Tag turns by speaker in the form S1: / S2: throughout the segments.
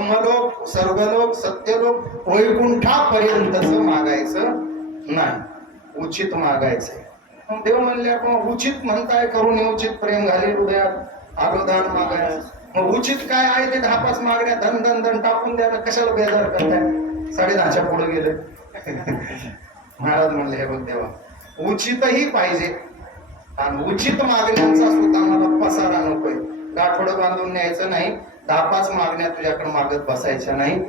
S1: ब्रह्मलोक लोक सत्यलोक वैकुंठापर्यंतच मागायचं नाही उचित मागायचं देव म्हणले आपण उचित म्हणताय करून उचित प्रेम घाले हृदयात आरोदान मागायचं मग उचित काय आहे ते दहा पाच मागण्या धन धन धन टाकून द्या कशाला बेजार करताय साडे दहाच्या पुढे गेले महाराज म्हणले हे बघ देवा उचितही पाहिजे आणि उचित मागण्यांचा सुद्धा मला पसारा नकोय गाठोडं बांधून न्यायचं नाही दहा पाच मागण्या तुझ्याकडे मागत बसायच्या नाही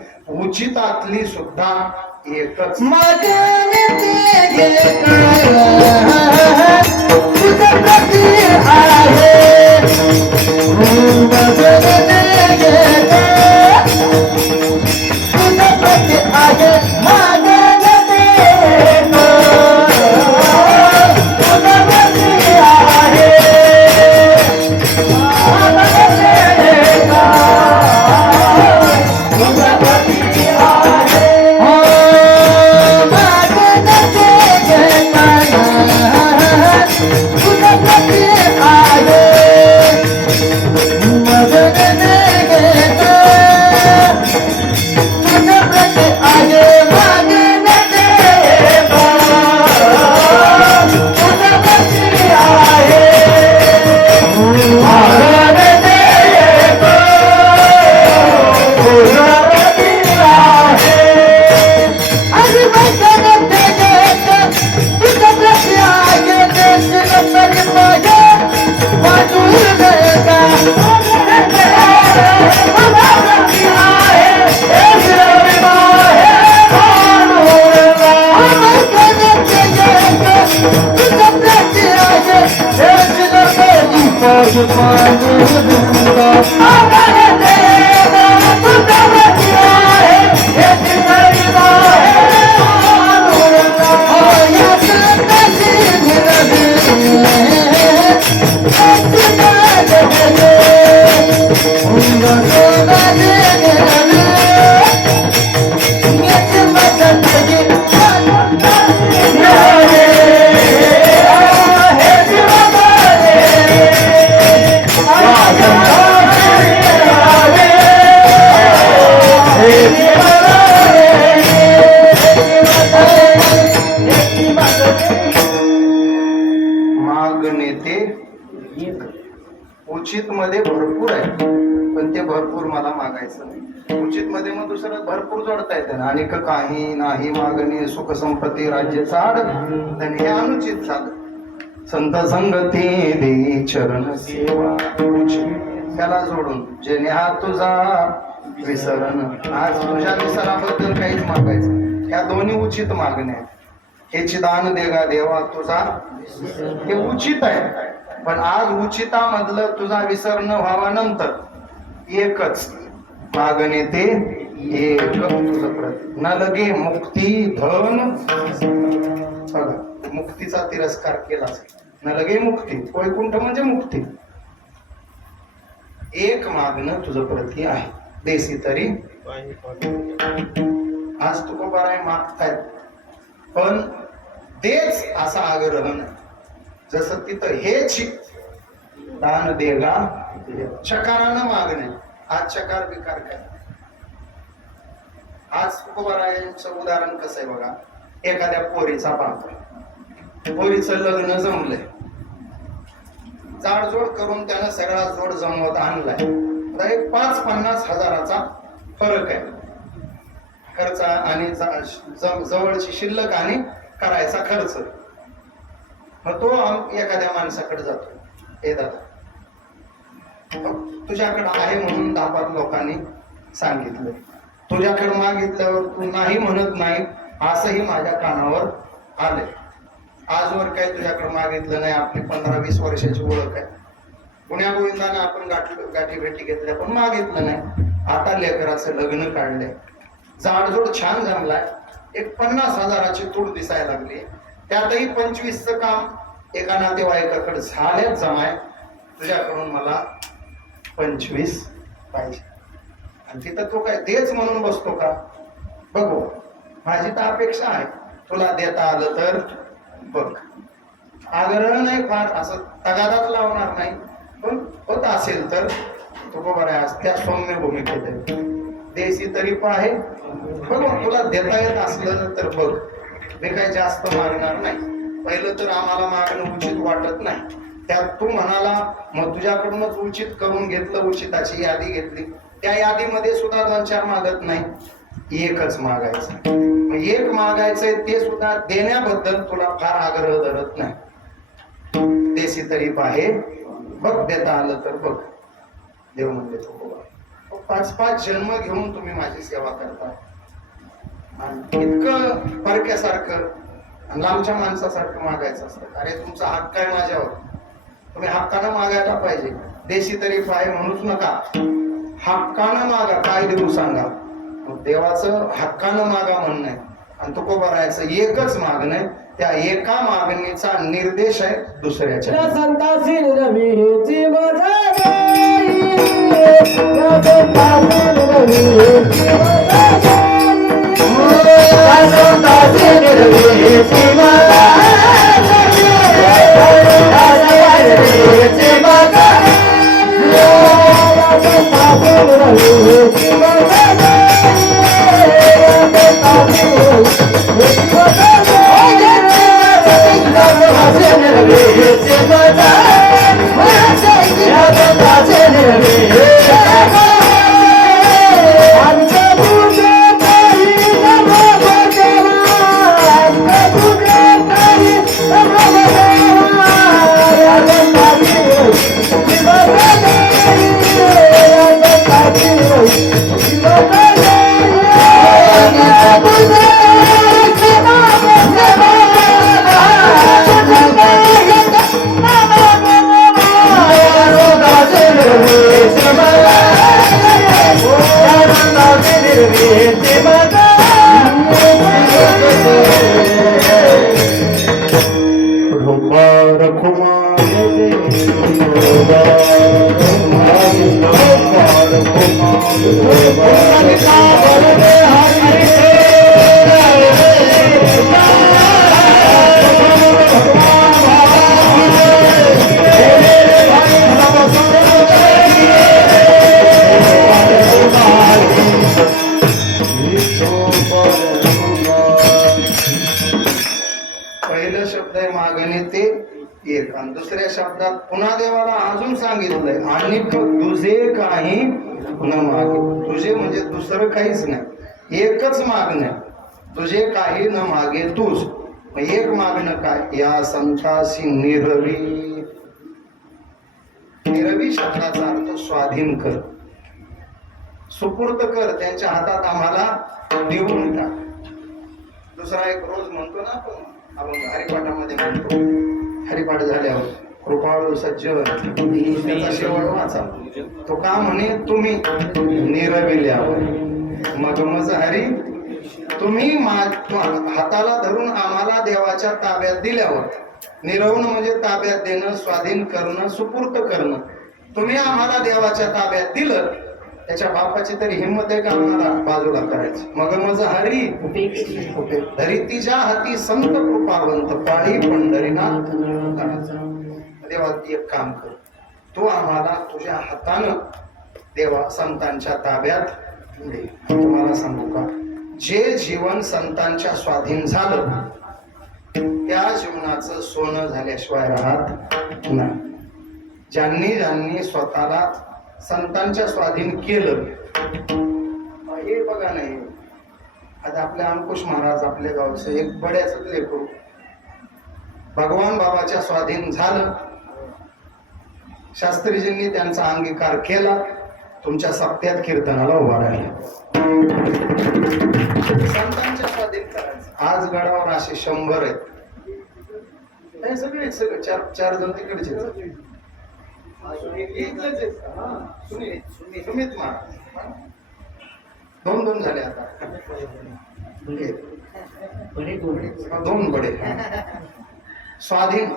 S1: उचितातली सुद्धा एकच उचित मध्ये भरपूर आहे पण ते भरपूर मला मागायचं उचित मध्ये मग दुसरं भरपूर जोडता येतं आणि काही नाही मागणी सुख संपत्ती राज्य चाड आणि हे अनुचित झालं संत संगती दे चरण सेवा त्याला जोडून जेने हा तुझा विसरण आज तुझ्या विसराबद्दल काहीच मागायचं ह्या दोन्ही उचित मागण्या हे चिदान देगा देवा तुझा हे उचित आहे पण आज उचिता मधलं तुझा विसर न व्हावा नंतर एकच मागणे ते एक न लगे मुक्ती धन मुक्तीचा तिरस्कार केला न लगे मुक्ती वैकुंठ म्हणजे मुक्ती एक मागणं तुझं प्रती आहे देसी तरी आज तुकोबाराय मागतायत पण तेच असा आग्रह नाही जस तिथं हेच दान देगा चकारानं मागणे आज चकार विकार काय आज तुकोबारायांचं उदाहरण कसं आहे बघा एखाद्या पोरीचा बाप पोरीचं लग्न जमलंय जाडजोड करून त्यानं सगळा जोड जमवत आणलाय तर एक पाच पन्नास हजाराचा फरक आहे खर्च आणि जवळची शिल्लक आणि करायचा खर्च तो एखाद्या माणसाकडे जातो हे दादा तुझ्याकडं आहे म्हणून दहा लोकांनी सांगितलं तुझ्याकडे मागितल्यावर तू नाही म्हणत नाही असंही माझ्या कानावर आले आजवर काही तुझ्याकडे मागितलं नाही आपली पंधरा वीस वर्षाची ओळख आहे पुण्या गोविंदाने आपण गाठी गाठी भेटी घेतल्या पण मागितलं नाही आता लेकराचं लग्न काढलंय जाडजोड छान जमलाय एक पन्नास हजाराची तूड दिसायला लागली त्यातही पंचवीसचं काम एका नातेवाईकाकडे झाल्याच जमाय तुझ्याकडून मला पंचवीस पाहिजे आणि तिथं तो काय देच म्हणून बसतो का बघू माझी तर अपेक्षा आहे तुला देता आलं तर बघ आग्रह नाही फार असं तगादाच लावणार नाही पण होत असेल तर तो बरोबर आहे आज त्या सौम्य भूमिकेत देशी तरी पण आहे बघ तुला देता येत असलं तर बघ मी काही जास्त मागणार नाही पहिलं तर आम्हाला मागणं उचित वाटत नाही त्यात तू म्हणाला मग तुझ्याकडूनच उचित करून घेतलं उचिताची यादी घेतली त्या यादीमध्ये सुद्धा दोन चार मागत नाही एकच मागायचं एक मागायचंय ते सुद्धा देण्याबद्दल तुला फार आग्रह धरत नाही देशी तरी पाहे बघ देता आलं तर बघ देव म्हणजे पाच पाच जन्म घेऊन तुम्ही माझी सेवा करता इतकं परक्यासारखं लांबच्या माणसासारखं मागायचं असतं अरे तुमचा हक्क काय माझ्यावर तुम्ही हक्कानं मागायला पाहिजे देशी तरी पाय म्हणूच नका हक्कानं मागा काय देऊ सांगा देवाचं हक्कानं मागा म्हणणं आणि तुकोबा बरायचं एकच मागणं त्या एका मागणीचा निर्देश आहे दुसऱ्याच्या संतासी It's अशी निरवी निरवी शब्दाचा अर्थ स्वाधीन कर सुपूर्द कर त्यांच्या हातात आम्हाला देऊन टाक दुसरा एक रोज म्हणतो ना आपण आपण हरिपाठामध्ये म्हणतो हरिपाठ झाल्यावर कृपाळू सज्ज शेवट वाचा तो का म्हणे तुम्ही निरविल्या मग मज हरी तुम्ही हाताला धरून आम्हाला देवाच्या ताब्यात दिल्यावर निरवण म्हणजे ताब्यात देणं स्वाधीन करणं सुपूर्त करणं तुम्ही आम्हाला देवाच्या ताब्यात दिलं त्याच्या बापाची तरी हिंमत आहे का आम्हाला बाजूला करायचं मग मज हरी हरी तिच्या हाती संत कृपावंत पाळी पंढरीनाथ देवा एक काम कर तू आम्हाला तुझ्या हातानं देवा संतांच्या ताब्यात तुम्हाला सांगू का जे जीवन संतांच्या स्वाधीन झालं सोन्याचं सोनं झाल्याशिवाय राहत नाही ज्यांनी ज्यांनी स्वतःला संतांच्या स्वाधीन केलं हे बघा नाही आज आपले अंकुश महाराज आपल्या गावचे एक बड्याच लेखू भगवान बाबाच्या स्वाधीन झालं शास्त्रीजींनी त्यांचा अंगीकार केला तुमच्या सप्त्यात कीर्तनाला उभा राहिला संतांच्या स्वाधीन करायचं आज गडावर असे शंभर आहेत नाही सगळे सगळे चार चार जण तिकडचे दोन दोन झाले आता दोन बडे स्वाधीन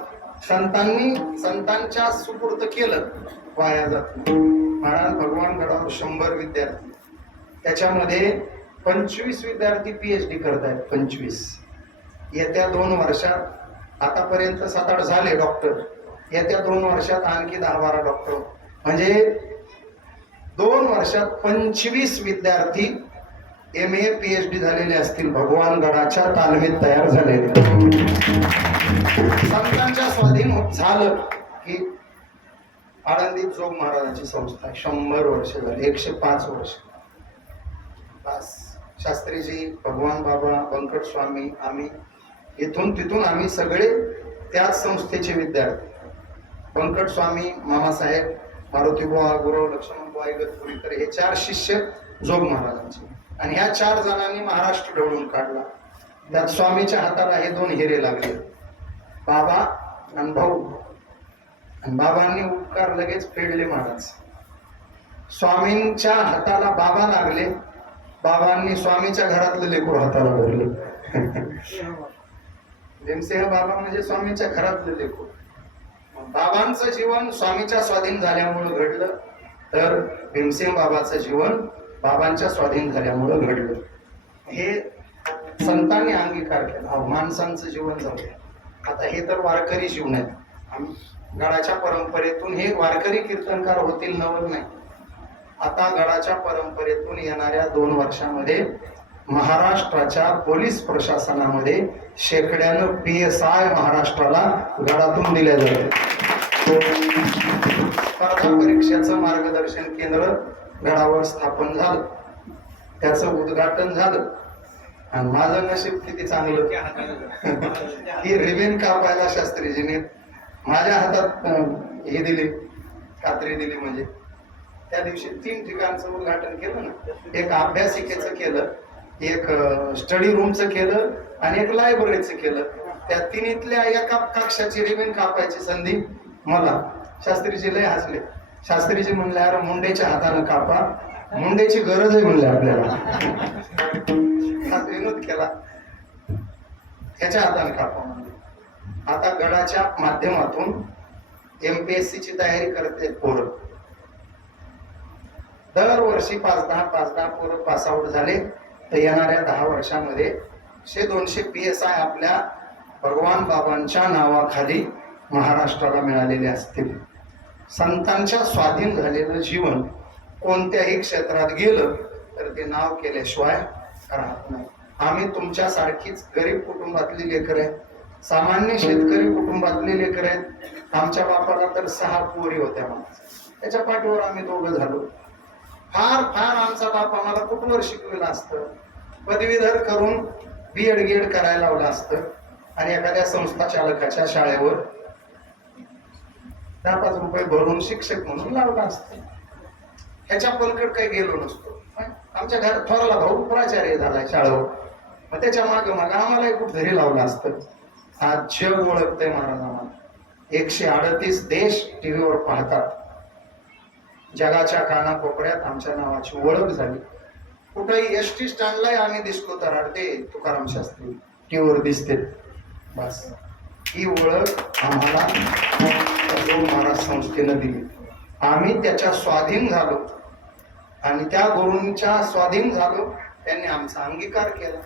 S1: संतांनी संतांच्या सुपूर्त केलं वाया जात म्हणाल भगवान गडावर शंभर विद्यार्थी त्याच्यामध्ये पंचवीस विद्यार्थी पीएच डी करत आहेत पंचवीस येत्या दोन वर्षात आतापर्यंत सात आठ झाले डॉक्टर येत्या दोन वर्षात आणखी दहा बारा डॉक्टर म्हणजे दोन वर्षात पंचवीस विद्यार्थी M A P H D झालेले असतील गडाच्या तालमीत तयार झालेले संतांच्या स्वाधीन झालं की आळंदीत जोग महाराजांची संस्था शंभर वर्ष झाली एकशे पाच वर्ष शास्त्रीजी भगवान बाबा वंकट स्वामी आम्ही इथून तिथून आम्ही सगळे त्याच संस्थेचे विद्यार्थी पंकट स्वामी मामासाहेब मारुती मारुतीबुवा गुरु लक्ष्मणबुवा इगतपुरीकर हे चार शिष्य जोग महाराजांचे आणि ह्या चार जणांनी महाराष्ट्र ढवळून काढला त्यात स्वामीच्या हाताला हे दोन हिरे लागले बाबा आणि भाऊ आणि बाबांनी उपकार लगेच फेडले महाराज स्वामींच्या हाताला बाबा लागले बाबांनी स्वामीच्या घरातलं लेकरू हाताला भरले भीमसेन बाबा म्हणजे स्वामींच्या घरातले लेखो बाबांचं जीवन स्वामीच्या स्वाधीन झाल्यामुळे घडलं तर भीमसेन बाबाचं जीवन बाबांच्या स्वाधीन झाल्यामुळं घडलं हे संतांनी अंगीकार केला माणसांचं जीवन जाऊ आता हे तर वारकरी जीवन आहे गडाच्या परंपरेतून हे वारकरी कीर्तनकार होतील नवल नाही आता गडाच्या परंपरेतून येणाऱ्या दोन वर्षामध्ये महाराष्ट्राच्या पोलीस प्रशासनामध्ये शेकड्यानं पी एस आय महाराष्ट्राला गडातून दिल्या जाते परीक्षेचं मार्गदर्शन केंद्र गडावर स्थापन झालं त्याचं उद्घाटन झालं आणि माझं नशीब किती चांगलं की रिबीन कापायला शास्त्रीजीने माझ्या हातात हे दिली कात्री दिली म्हणजे त्या दिवशी तीन ठिकाणचं उद्घाटन केलं ना एक अभ्यासिकेचं केलं एक स्टडी रूमचं केलं आणि एक लायब्ररीचं केलं त्या तिन्हीतल्या एका कक्षाची रिबिन कापायची संधी मला शास्त्रीजी लय हसले शास्त्रीजी म्हणले अरे मुंडेच्या हाताने कापा मुंडेची गरज आहे म्हणले आपल्याला विनोद केला त्याच्या हाताने कापा म्हणले आता गडाच्या माध्यमातून एम पी एस सीची तयारी करते पोरं दरवर्षी पाच दहा पाच दहा पोरं पासआउट झाले येणाऱ्या दहा वर्षामध्ये शे दोनशे पी एस आय आपल्या भगवान बाबांच्या नावाखाली महाराष्ट्राला मिळालेले असतील संतांच्या स्वाधीन झालेलं जीवन कोणत्याही क्षेत्रात गेलं तर ते नाव केल्याशिवाय राहत नाही आम्ही तुमच्यासारखीच गरीब कुटुंबातली लेकर आहेत सामान्य शेतकरी कुटुंबातली लेकर आहेत आमच्या बापाला तर सहा पोरी होत्या मला त्याच्या पाठीवर आम्ही दोघं झालो फार फार आमचा बाप आम्हाला कुठवर शिकलेला असतं पदवीधर करून बी एड गेड करायला लावलं असतं आणि एखाद्या संस्था चालकाच्या शाळेवर चार पाच रुपये भरून शिक्षक म्हणून लावला असत ह्याच्या पलकड काही गेलो नसतो आमच्या घरात थोरला भाऊ प्राचार्य झाला शाळेवर मग त्याच्या मागे मागे आम्हालाही कुठेतरी लावलं असतं आज जग ओळखतंय महाराज आम्हाला एकशे अडतीस देश टीव्हीवर पाहतात जगाच्या कानाकोपऱ्यात आमच्या नावाची ओळख झाली कुठेही एस टी स्टँडलाही आम्ही दिसतो तर अडते तुकाराम शास्त्री टीवर दिसते बस ही ओळख आम्हाला महाराज संस्थेनं दिली आम्ही त्याच्या स्वाधीन झालो आणि त्या गुरूंच्या स्वाधीन झालो त्यांनी आमचा अंगीकार केला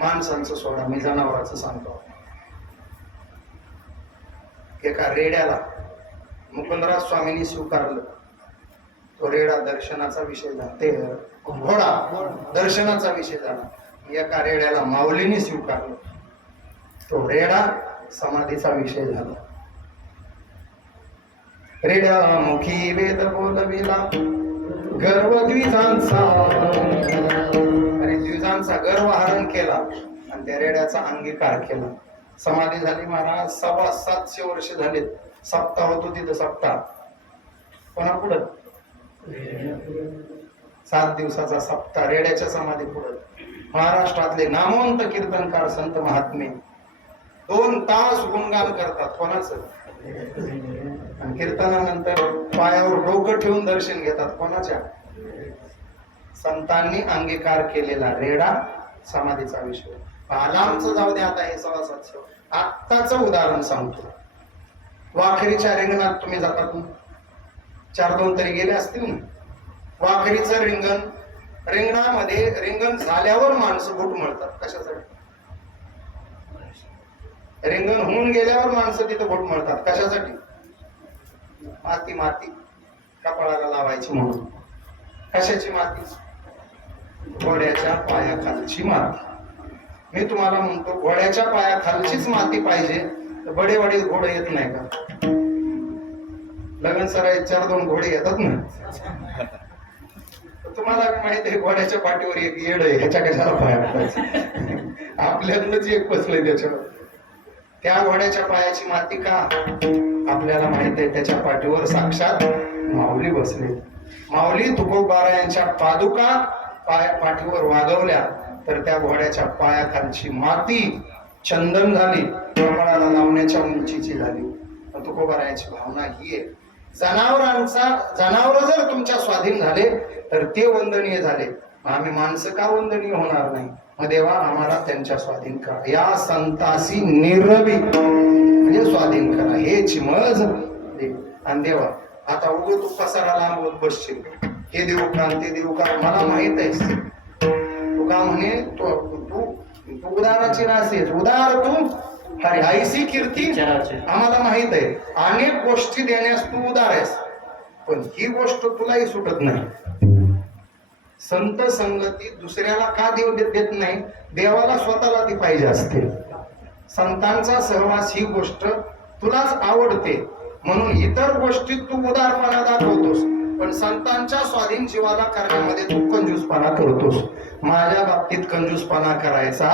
S1: माणसांचं सोडा मी जनावरांचं सांगतो एका रेड्याला मुकुंदराज स्वामींनी स्वीकारलं तो रेडा दर्शनाचा विषय झाला ते घोडा दर्शनाचा विषय झाला एका रेड्याला माऊलीने स्वीकारलं तो रेडा समाधीचा विषय झाला रेडा मुखी वेद बोलविला गर्व द्विजांचा आणि द्विजांचा गर्व हरण केला आणि त्या रेड्याचा अंगीकार केला समाधी झाली महाराज सव्वा सातशे वर्ष झाले सप्ताह होतो तिथं सप्ताह कोणा पुढं सात दिवसाचा सप्ताह रेड्याच्या समाधी पुढे महाराष्ट्रातले नामवंत कीर्तनकार संत महात्मे दोन तास गुणगान करतात कोणाच कीर्तनानंतर पायावर रोग ठेवून दर्शन घेतात कोणाच्या संतांनी अंगीकार केलेला रेडा समाधीचा विषय आलामचं जाऊ दे आता हे सव्वा आत्ताच उदाहरण सांगतो वाखरीच्या रिंगणात तुम्ही जातात चार दोन तरी गेले असतील ना वाखरीचं रिंगण रिंगणामध्ये रिंगण झाल्यावर माणसं बोट मळतात कशासाठी रिंगण होऊन गेल्यावर माणसं तिथे बुट मळतात कशासाठी माती माती कपाळाला लावायची म्हणून कशाची माती घोड्याच्या पायाखालची माती मी तुम्हाला म्हणतो घोड्याच्या पायाखालचीच माती पाहिजे तर बडे बडे घोडे येत नाही का लग्न सराय चार दोन घोडे येतात ना तुम्हाला माहित आहे घोड्याच्या पाठीवर एक येड आहे ह्याच्या कशाला पाया आपल्यातलंच एक बसलंय त्याच्यावर त्या घोड्याच्या पायाची माती का आपल्याला माहित आहे त्याच्या पाठीवर साक्षात माऊली बसली माऊली तुकोबारा यांच्या पादुका पाय पाठीवर वागवल्या तर त्या घोड्याच्या पायाखालची माती चंदन झाली प्रमाणाला लावण्याच्या उंचीची झाली तुकोबारायाची भावना ही आहे जनावरांचा जनावर जर तुमच्या स्वाधीन झाले तर ते वंदनीय झाले आम्ही माणसं का वंदनीय होणार नाही मग देवा आम्हाला त्यांच्या स्वाधीन करा या संतासी निरवी म्हणजे स्वाधीन करा हे चिमज आणि देवा आता उग तू कसा लांब बसशील हे देऊ का ते देऊ का मला माहित आहे तू का म्हणे तू तू उदाराची उदार तू ढाईसी कीर्ती आम्हाला माहित आहे अनेक गोष्टी देण्यास तू उदार आहेस पण ही गोष्ट तुलाही सुटत नाही संत संगती दुसऱ्याला का देव देत नाही देवाला स्वतःला ती पाहिजे असते संतांचा सहवास ही गोष्ट तुलाच आवडते म्हणून इतर गोष्टीत तू उदारपणा दाखवतोस पण संतांच्या स्वाधीन जीवाला करण्यामध्ये तू कंजूसपणा करतोस माझ्या बाबतीत कंजूसपणा करायचा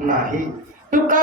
S1: नाही तू का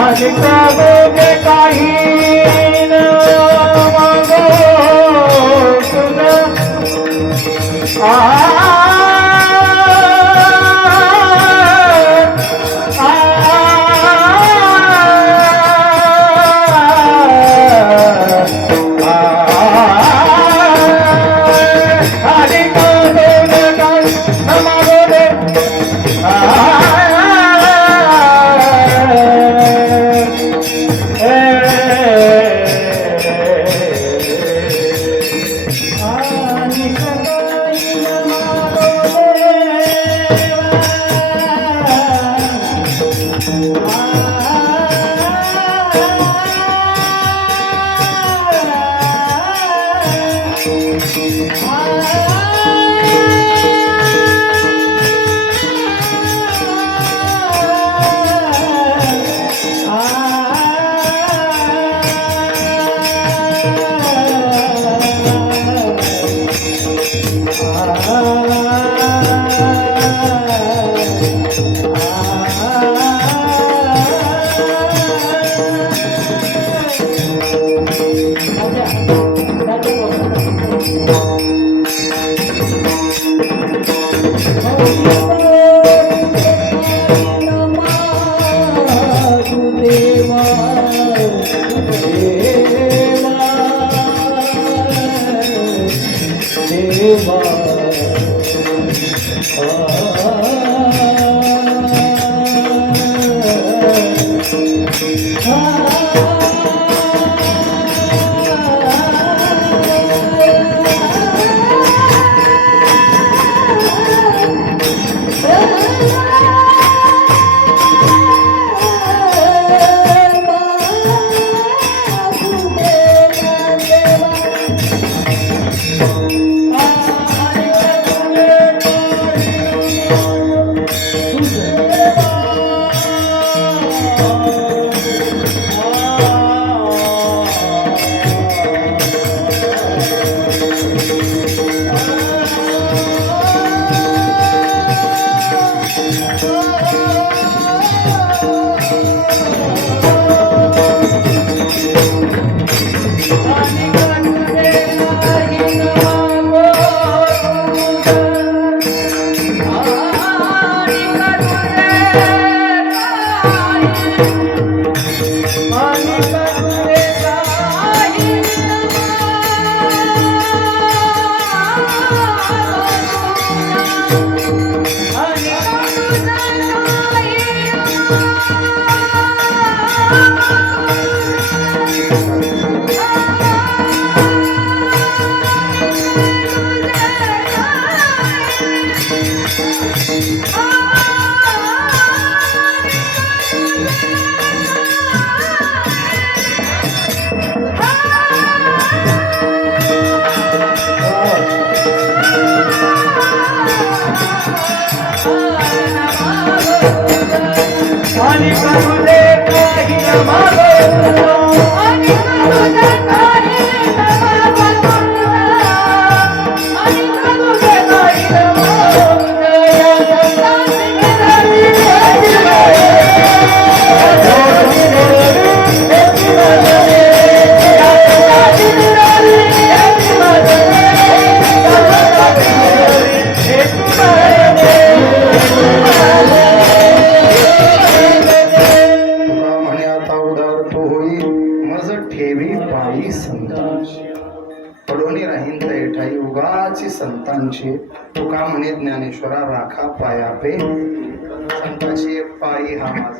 S1: आज का गोके काही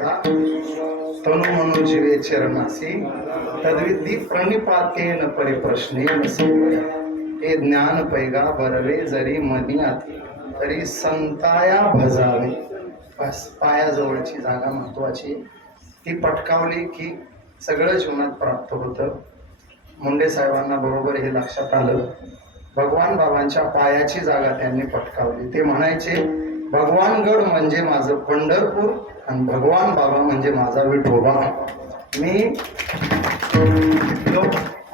S1: माझा तनु मनु जीवे चरणासी तद्विधी प्रणिपातेन परिप्रश्नेन हे ज्ञान पैगा भरले जरी मनी आती तरी संताया भजावे बस पायाजवळची जागा महत्वाची ती पटकावली की सगळं जीवनात प्राप्त होतं मुंडे साहेबांना बरोबर हे लक्षात आलं भगवान बाबांच्या पायाची जागा त्यांनी पटकावली ते म्हणायचे भगवानगड म्हणजे माझं पंढरपूर आणि भगवान बाबा म्हणजे माझा विठोबा मी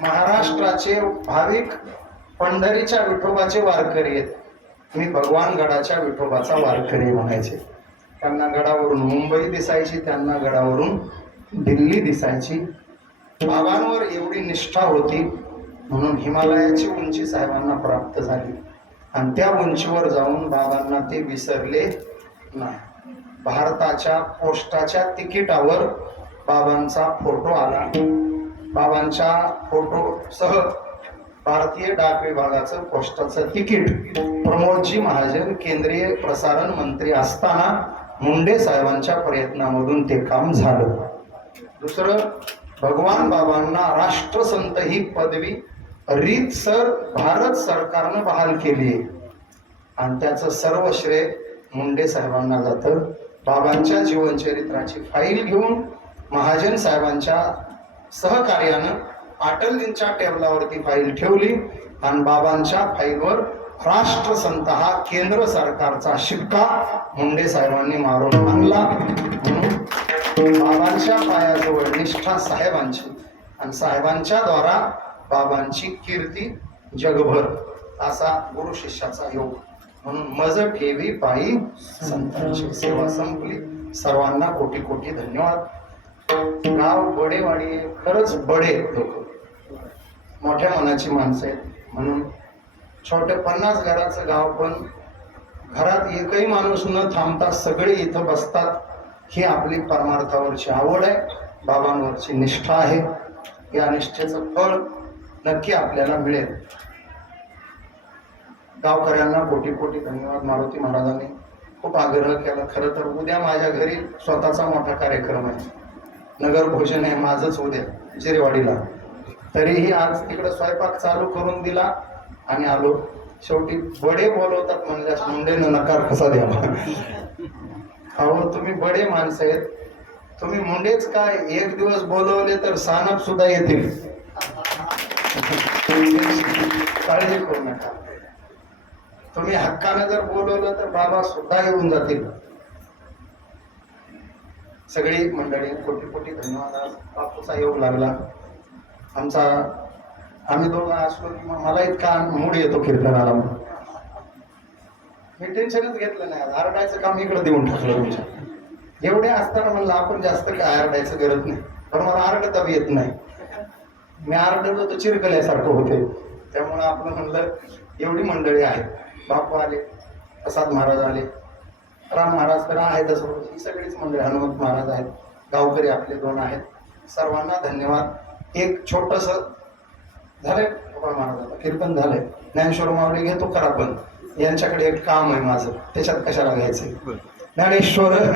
S1: महाराष्ट्राचे भाविक पंढरीच्या विठोबाचे वारकरी आहेत मी भगवान गडाच्या विठोबाचा वारकरी म्हणायचे त्यांना गडावरून मुंबई दिसायची त्यांना गडावरून दिल्ली दिसायची बाबांवर एवढी निष्ठा होती म्हणून हिमालयाची उंची साहेबांना प्राप्त झाली आणि त्या उंचीवर जाऊन बाबांना ते विसरले नाही भारताच्या पोस्टाच्या तिकिटावर बाबांचा फोटो आला बाबांच्या सह भारतीय डाक विभागाचं पोस्टाचं तिकीट प्रमोदजी महाजन केंद्रीय प्रसारण मंत्री असताना मुंडे साहेबांच्या प्रयत्नामधून ते काम झालं दुसरं भगवान बाबांना राष्ट्रसंत ही पदवी रीत सर भारत सरकारनं बहाल केली आणि त्याचं सर्व श्रेय मुंडे साहेबांना जातं बाबांच्या जीवनचरित्राची फाईल घेऊन महाजन साहेबांच्या सहकार्यानं अटलजींच्या टेबलावरती फाईल ठेवली आणि बाबांच्या फाईलवर राष्ट्रसंत हा केंद्र सरकारचा शिक्का मुंडे साहेबांनी मारून आणला बाबांच्या पायाजवळ निष्ठा साहेबांची आणि साहेबांच्या द्वारा बाबांची कीर्ती जगभर असा गुरु शिष्याचा योग म्हणून मज ठेवी पायी संतांची सेवा संपली सर्वांना कोटी कोटी धन्यवाद गाव बडेवाडी खरच बडे लोक मोठ्या मनाची माणसं आहेत म्हणून छोटे पन्नास घराचं गाव पण घरात एकही माणूस न थांबता सगळे इथं बसतात ही आपली परमार्थावरची आवड आहे बाबांवरची निष्ठा आहे या निष्ठेचं फळ नक्की आपल्याला मिळेल गावकऱ्यांना कोटी कोटी धन्यवाद मारुती महाराजांनी खूप आग्रह केला खरं तर उद्या माझ्या घरी स्वतःचा मोठा कार्यक्रम आहे नगर भोजन आहे माझच उद्या जिरेवाडीला तरीही आज तिकडे स्वयंपाक चालू करून दिला आणि आलो शेवटी बडे बोलवतात म्हणल्यास मुंडेनं नकार कसा द्यावा अहो तुम्ही बडे माणसं आहेत तुम्ही मुंडेच काय एक दिवस बोलवले तर सानप सुद्धा येतील काळजी करू नका तुम्ही हक्कानं जर बोलवलं तर बाबा सुद्धा येऊन जातील सगळी मंडळी कोटी कोटी धन्यवाद आज बापूचा योग लागला आमचा आम्ही दोघं असलो की मग मला इतका मूड येतो कीर्तनाला म्हणून मी टेन्शनच घेतलं नाही आरडायचं काम इकडे देऊन टाकलं तुमच्या एवढे असताना म्हणलं आपण जास्त काय आरडायचं गरज नाही पण मला आरडता येत नाही मी आरडवलं तर चिरकल्यासारखं होते त्यामुळं आपण म्हणलं एवढी मंडळी आहेत बापू आले प्रसाद महाराज आले राम महाराज तर आहेत असं ही सगळीच मंडळी हनुमंत महाराज आहेत गावकरी आपले दोन आहेत सर्वांना धन्यवाद एक छोटस झालंय महाराजाला कीर्तन झालंय ज्ञानेश्वर मावळे घेतो करा आपण यांच्याकडे एक काम आहे माझं त्याच्यात कशाला घ्यायचं ज्ञानेश्वर